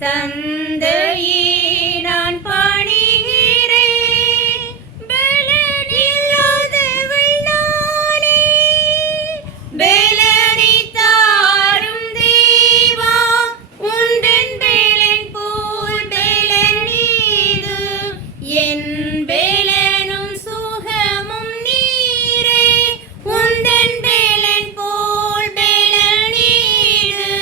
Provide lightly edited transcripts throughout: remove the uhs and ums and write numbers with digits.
தந்தையே நான் பணிகிறேன், பலனில்லாதவள் நானே. பலனை தாரும் தேவா, உந்தன் பலன் போல் பலன் ஏது? என் பலனும் சுகமும் நீரே, உந்தன் பலன் போல் பலன் ஏது?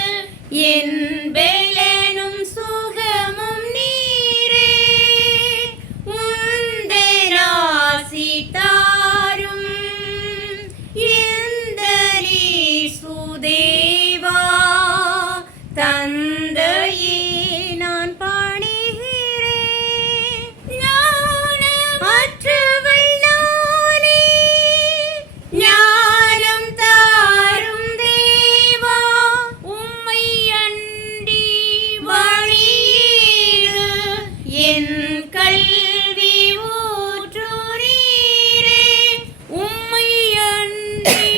என் பலனும் சுகமும் நீரே, உந்தன் ஆசி தாரும் இயேசு தேவா. தந்தையே நான் பணிகிறேன், ஞானமற்றவள் நானே. ஞானம் தாரும் தேவா, உம்மை அன்றி வழியேது? என் கல்வி ஊற்று நீரே, உம்மை அன்றி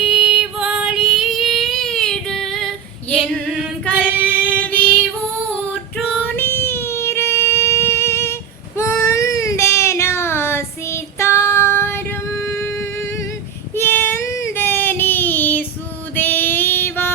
வழியேது? என் கல்வி ஊற்று நீரே, உந்தன் ஆசி தாரும் எந்தன் இயேசு தேவா.